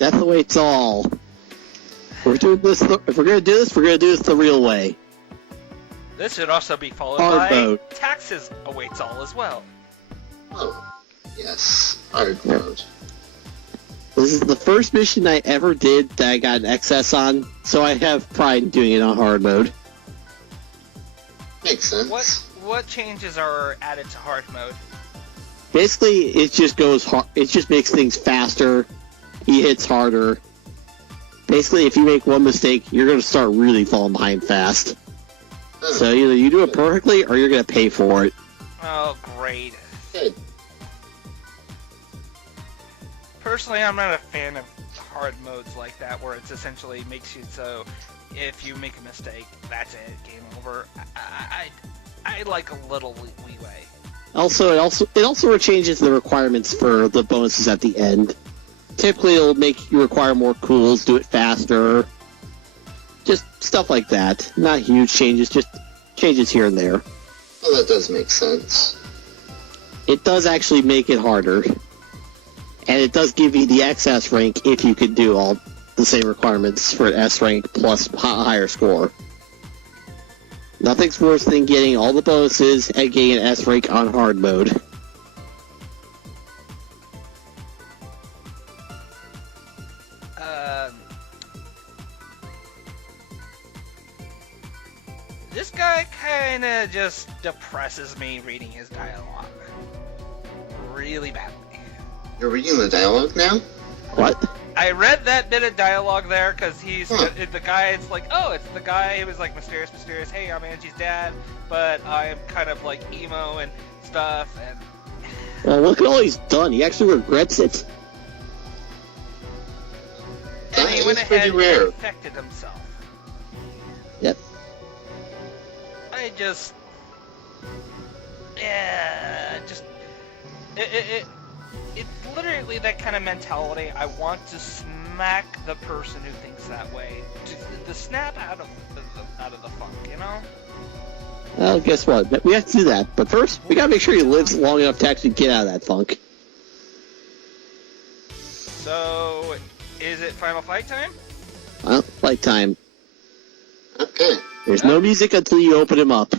That's the way it's all. We're doing this. If we're gonna do this, we're gonna do this the real way. This should also be followed Hard by mode. taxes awaits all as well. Oh, yes. Hard mode. This is the first mission I ever did that I got an excess on, so I have pride in doing it on hard mode. Makes sense. What changes are added to hard mode? Basically, it just goes hard. It just makes things faster. He hits harder. Basically, if you make one mistake, you're going to start really falling behind fast. Oh, So either you do it perfectly, or you're going to pay for it. Oh, great. good. Personally, I'm not a fan of hard modes like that, where it's essentially makes you so if you make a mistake, that's it, game over. I like a little leeway. Also, it also changes the requirements for the bonuses at the end. Typically, it'll make you require more cools, do it faster, just stuff like that. Not huge changes, just changes here and there. Well, that does make sense. It does actually make it harder, and it does give you the XS rank if you could do all the same requirements for an S rank plus a higher score. Nothing's worse than getting all the bonuses and getting an S rank on hard mode. This guy kinda just depresses me reading his dialogue. Really badly. You're reading the dialogue now? What? I read that bit of dialogue there because he's Huh. the guy. It's like, oh, it's the guy who was like mysterious. Hey, I'm Angie's dad, but I'm kind of like emo and stuff. And Well, look at all he's done. He actually regrets it. and That he is went pretty ahead and rare. infected himself. Yep. I just, yeah, just it's literally that kind of mentality. I want to smack the person who thinks that way, to snap out of the funk, you know. Well, guess what? We have to do that. But first, we gotta make sure he lives long enough to actually get out of that funk. So, is it final fight time? Well, like time. Okay. There's no music until you open him up.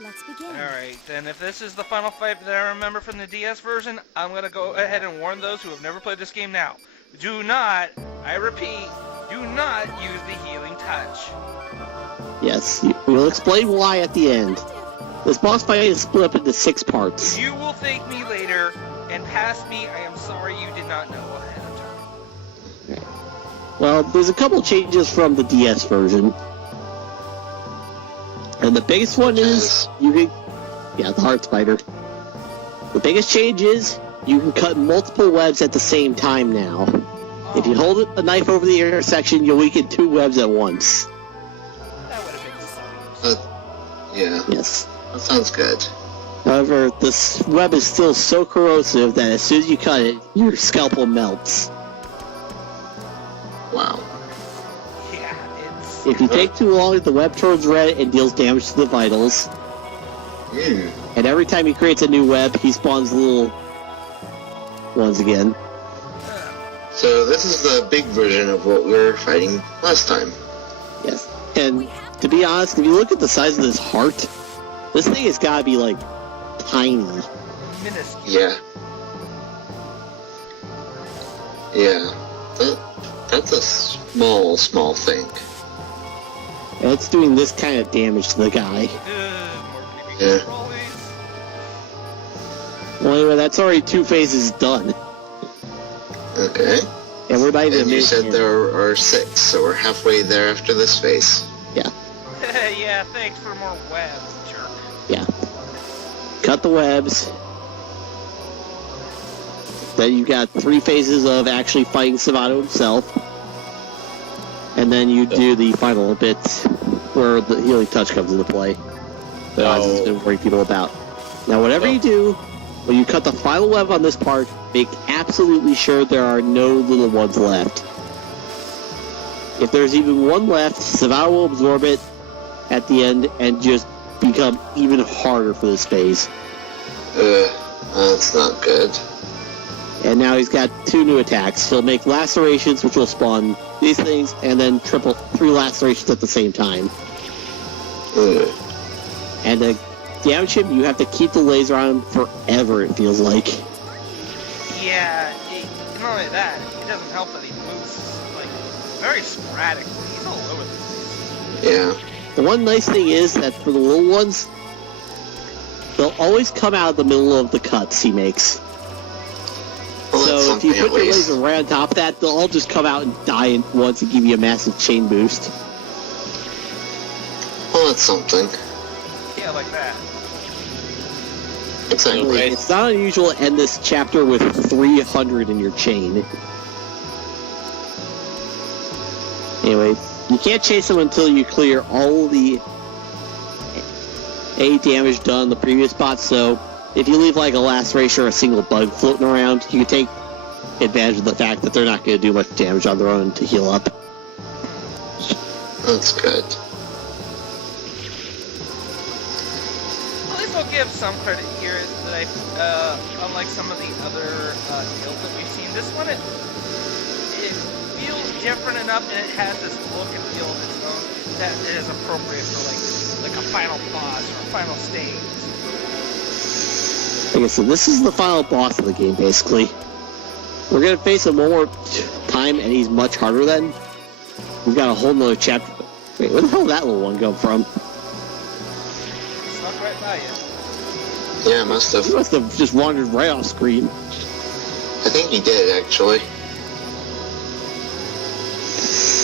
Let's begin. Alright, then if this is the final fight that I remember from the DS version, I'm going to go ahead and warn those who have never played this game now. Do not, I repeat, do not use the healing touch. Yes, we'll explain why at the end. This boss fight is split up into 6 parts. You will thank me later, and past me, I am sorry you did not know ahead of time. Well, there's a couple changes from the DS version. And the biggest one is, you can... Yeah, the heart spider. The biggest change is, you can cut multiple webs at the same time now. If you hold a knife over the intersection, you'll weaken 2 webs at once. That would have been so. Yeah, Yes. that sounds good. However, this web is still so corrosive that as soon as you cut it, your scalpel melts. Wow. Yeah, it's... If you take too long, the web turns red and deals damage to the vitals. And every time he creates a new web, he spawns little ones again. So this is the big version of what we were fighting last time. Yes. And to be honest, if you look at the size of this heart, this thing has got to be, like, tiny. minuscule. Yeah. Yeah. That's a small thing. And it's doing this kind of damage to the guy. More creepy Yeah. crawlies. Well, anyway, that's already 2 phases done. Okay. And we're not even And you said making- there are 6, so we're halfway there after this phase. Yeah. Yeah, thanks for more webs, jerk. Yeah. Cut the webs. Then you got 3 phases of actually fighting Savato himself. And then you do the final bit where the healing touch comes into play. That Oz has been worrying people about. Now, whatever you do, when you cut the final web on this part, make absolutely sure there are no little ones left. If there's even one left, Savato will absorb it at the end and just become even harder for this phase. That's not good. And now he's got 2 new attacks. He'll make lacerations, which will spawn these things, and then 3 lacerations at the same time. And to damage him, you have to keep the laser on him forever, it feels like. Yeah, not only that, it doesn't help that he moves like very sporadically. He's all over the place. Yeah. The one nice thing is that for the little ones, they'll always come out of the middle of the cuts he makes. Well, that's So if you something put at your least. laser right on top of that, they'll all just come out and die at once and give you a massive chain boost. Well, that's something. Yeah, like that. Exactly. Right. It's not unusual to end this chapter with 300 in your chain. Anyway, you can't chase them until you clear all the A damage done in the previous spots, so if you leave like a laceration or a single bug floating around, you can take advantage of the fact that they're not going to do much damage on their own to heal up. That's good. At least I'll give some credit here that unlike some of the other guilds that we've seen, this one it feels different enough and it has this look and feel of its own that it is appropriate for like a final boss or a final stage. Like I said, this is the final boss of the game, basically. We're going to face him one more time, and he's much harder then. We've got a whole nother chapter. Wait, where the hell did that little one come from? Snuck right by you. Yeah, I must have. He must have just wandered right off screen. I think he did, actually.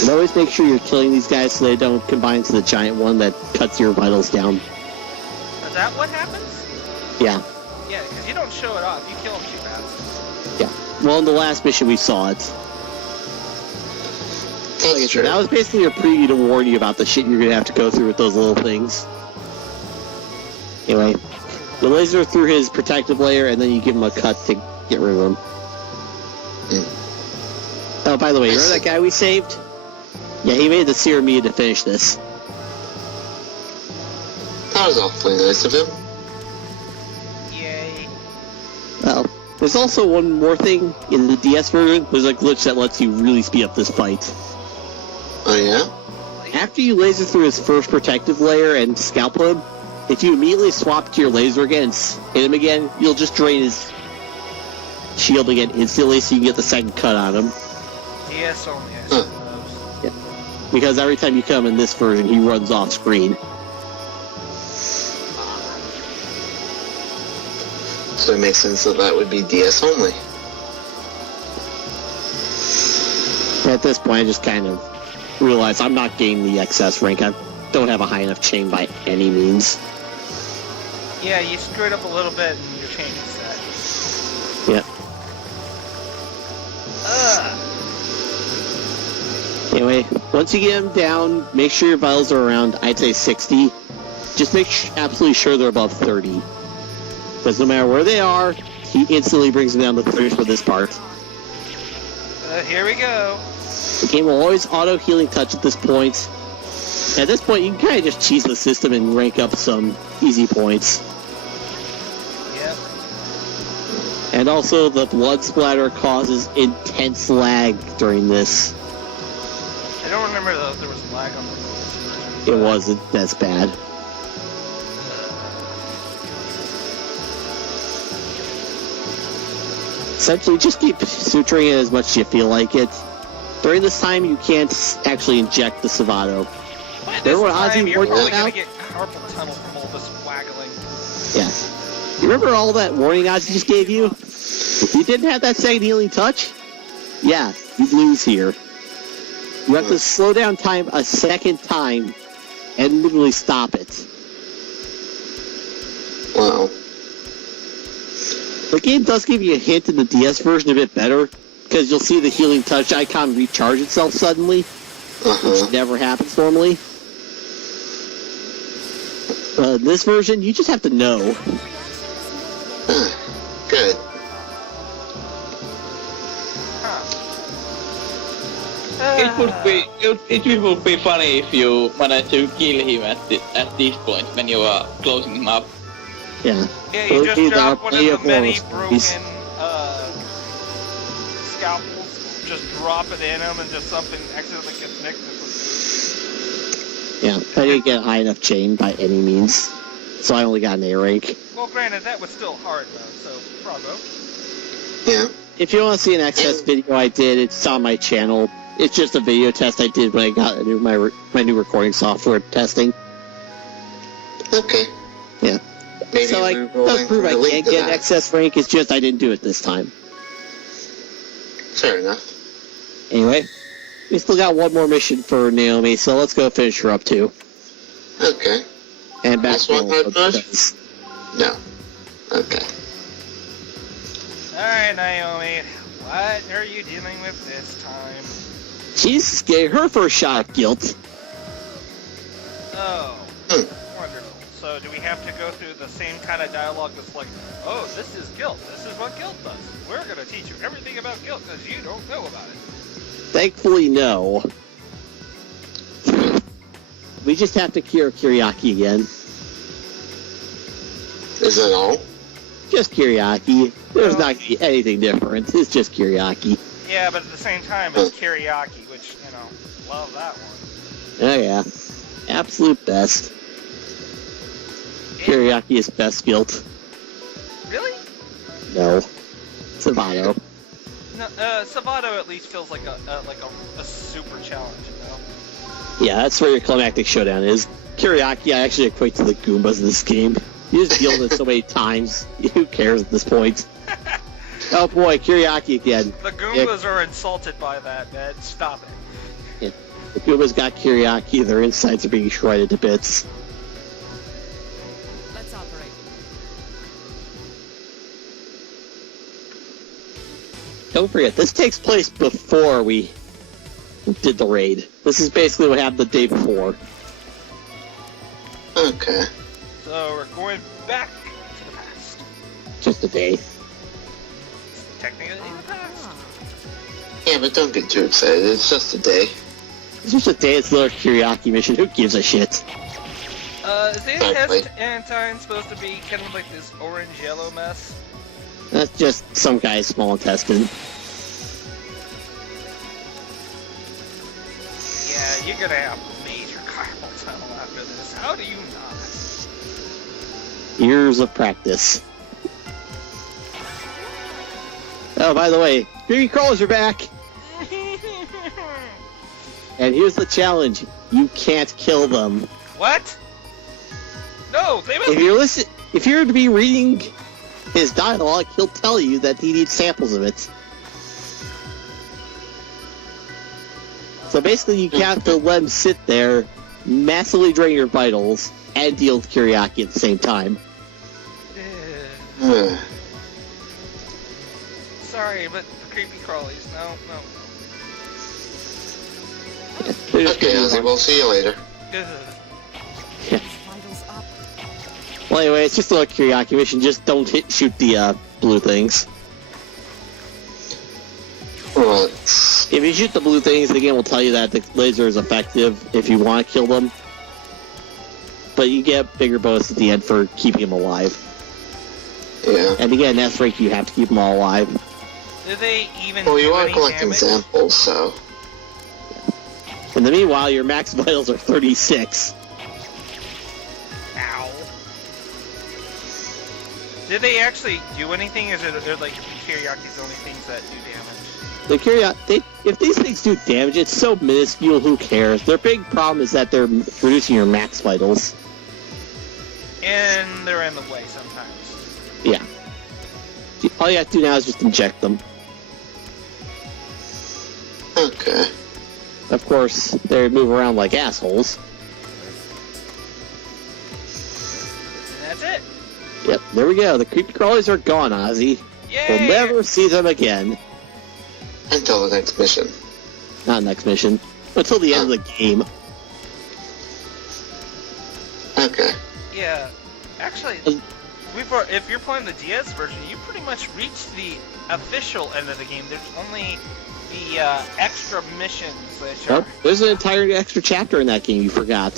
And always make sure you're killing these guys so they don't combine to the giant one that cuts your vitals down. Is that what happens? Yeah. Yeah, because you don't show it off. You kill him too fast. Yeah. Well, in the last mission we saw it. That's true. That was basically a preview to warn you about the shit you're going to have to go through with those little things. Anyway, the laser through his protective layer, and then you give him a cut to get rid of him. Oh, by the way, you remember that guy we saved? Yeah, he made the serum media to finish this. That was awfully nice of him. Yay. Well, there's also one more thing in the DS version. There's a glitch that lets you really speed up this fight. Oh, yeah? After you laser through his first protective layer and scalp him, if you immediately swap to your laser again and hit him again, you'll just drain his shield again instantly so you can get the second cut on him. DS only, I Huh. suppose. Because every time you come in this version, he runs off screen. So it makes sense that that would be DS only. At this point, I just kind of realize I'm not getting the XS rank. I don't have a high enough chain by any means. Yeah, you screwed up a little bit and your chain is set. Yeah. Ugh. Anyway, once you get him down, make sure your vitals are around, I'd say 60. Just make absolutely sure they're above 30. Because no matter where they are, he instantly brings them down to 30 for this part. Here we go. The game will always auto-healing touch at this point. At this point, you can kind of just cheese the system and rank up some easy points. Yep. And also, the blood splatter causes intense lag during this. I don't remember though if there was lag on the It wasn't as bad. Essentially, just keep suturing it as much as you feel like it. During this time, you can't actually inject the Savato. By There this were time, Ozzy you're warning probably about- gonna get carpal tunnel from all this waggling. Yeah. You remember all that warning Ozzy just gave you? If you didn't have that second healing touch, yeah, you'd lose here. You have to slow down time a second time and literally stop it. Wow. The game does give you a hint in the DS version a bit better, because you'll see the healing touch icon recharge itself suddenly, Uh-huh. which never happens normally. In this version, you just have to know. Good. It would be funny if you manage to kill him at this point when you are closing him up. Yeah. Yeah, you just There are drop one of plenty the of many horror broken stories. scalpels, just drop it in them and just something accidentally gets nicked. Yeah, I didn't get a high enough chain by any means, so I only got an A rank. Well, granted, that was still hard though, so bravo. Yeah. If you want to see an XS video I did, it's on my channel. It's just a video test I did when I got my new recording software testing. Okay. Yeah. Maybe So we like, will doesn't prove I link can't to get an that. XS rank, it's just I didn't do it this time. Fair enough. Anyway, we still got one more mission for Naomi, so let's go finish her up too. Okay. And back Last to one, hard mode? because- No. Okay. Alright, Naomi, what are you dealing with this time? She's scared. Her first shot of guilt. Oh, Hmm. wonderful. So do we have to go through the same kind of dialogue that's like, oh, this is guilt, this is what guilt does. We're going to teach you everything about guilt because you don't know about it. Thankfully, no. We just have to cure Kiriaki again. Is that all? Just Kiriaki. There's not gonna be anything different. It's just Kiriaki. Yeah, but at the same time, it's Kiriaki, which, you know, love that one. Oh yeah. Absolute best. Kiriaki is best guilt. Really? No. Savato. No, Savato at least feels like a super challenge, you know? Yeah, that's where your climactic showdown is. Kiriaki, I actually equate to the Goombas in this game. You just deal with it so many times. Who cares at this point? Oh boy, Kiriaki again. The Goombas are insulted by that, man. Stop it. Yeah. The Goombas got Kiriaki, their insides are being shredded to bits. Let's operate. Don't forget, this takes place before we did the raid. This is basically what happened the day before. Okay. So we're going back to the past. Just a day. Technically the past. Yeah, but don't get too excited. It's just a day. It's just a day, it's another Kiriaki mission. Who gives a shit? Is the Exactly. Antine supposed to be kind of like this orange-yellow mess? That's just some guy's small intestine. Yeah, you're gonna have major carpal tunnel after this. How do you not? Years of practice. Oh, by the way, creepy crawlers are back! And here's the challenge. You can't kill them. What? No, they must If you're to be reading his dialogue, he'll tell you that he needs samples of it. So basically, you have to let him sit there, massively drain your vitals, and deal with Kiriaki at the same time. Sorry, but creepy crawlies. No. Okay, Ozzy, we'll see you later. Vitals up. Well, anyway, it's just a little Kiriaki mission. Just don't shoot the blue things. Well, If you shoot the blue things, the game will tell you that the laser is effective if you want to kill them. But you get bigger bonus at the end for keeping them alive. yeah. And again, that's rank, you have to keep them all alive. Do they even Well, you do are any collecting damage? samples, so... In the meanwhile, your max vitals are 36. Ow. Did they actually do anything? Is it they're like Kiriaki's the only things that do damage? The if these things do damage, it's so minuscule, who cares? Their big problem is that they're reducing your max vitals. And they're in the way sometimes. Yeah. All you have to do now is just inject them. Okay. Of course, they move around like assholes. And that's it. Yep, there we go. The creepy crawlies are gone, Ozzy. Yay! We'll never see them again. Until the next mission. Not next mission. Until the end of the game. Okay. Yeah. Actually, if you're playing the DS version, you pretty much reached the official end of the game. There's only the extra missions that are... Oh, there's an entire extra chapter in that game you forgot.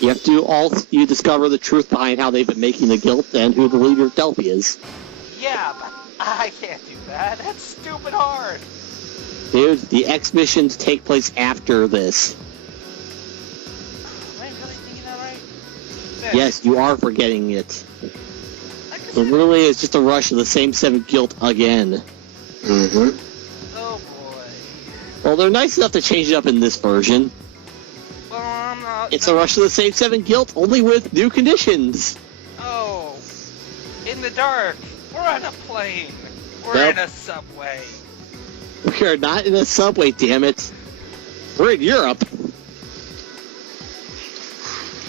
You have to you discover the truth behind how they've been making the guild and who the leader of Delphi is. Yeah, but I can't do that. That's stupid hard. Dude, the X missions take place after this. Am I really thinking that right? Yes, you are forgetting it. I guess It really is just a rush of the same 7 guilt again. Mm-hmm. Oh boy. Well, they're nice enough to change it up in this version. Well, I'm not. It's a rush of the same 7 guilt, only with new conditions. Oh. In the dark. We're on a plane. We're Nope. in a subway. We are not in a subway, damn it. We're in Europe.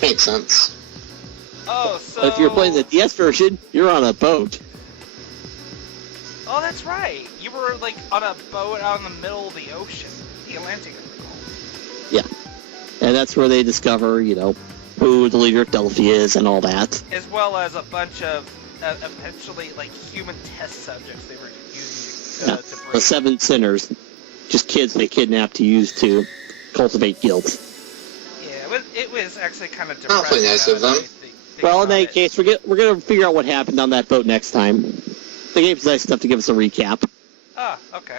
Makes sense. Oh, so. But if you're playing the DS version, you're on a boat. Oh, that's right. You were like on a boat out in the middle of the ocean, the Atlantic. I recall. Yeah. And that's where they discover, who the leader of Delphi is and all that. As well as a bunch of eventually like human test subjects they were using Yeah. to The bring. 7 sinners. Just kids they kidnapped to use to cultivate guilt. Yeah, it was actually kind of Awfully depressing. nice now of that I them. think Well, in about any it. case, we're gonna figure out what happened on that boat next time. The game's nice enough to give us a recap. Ah, okay.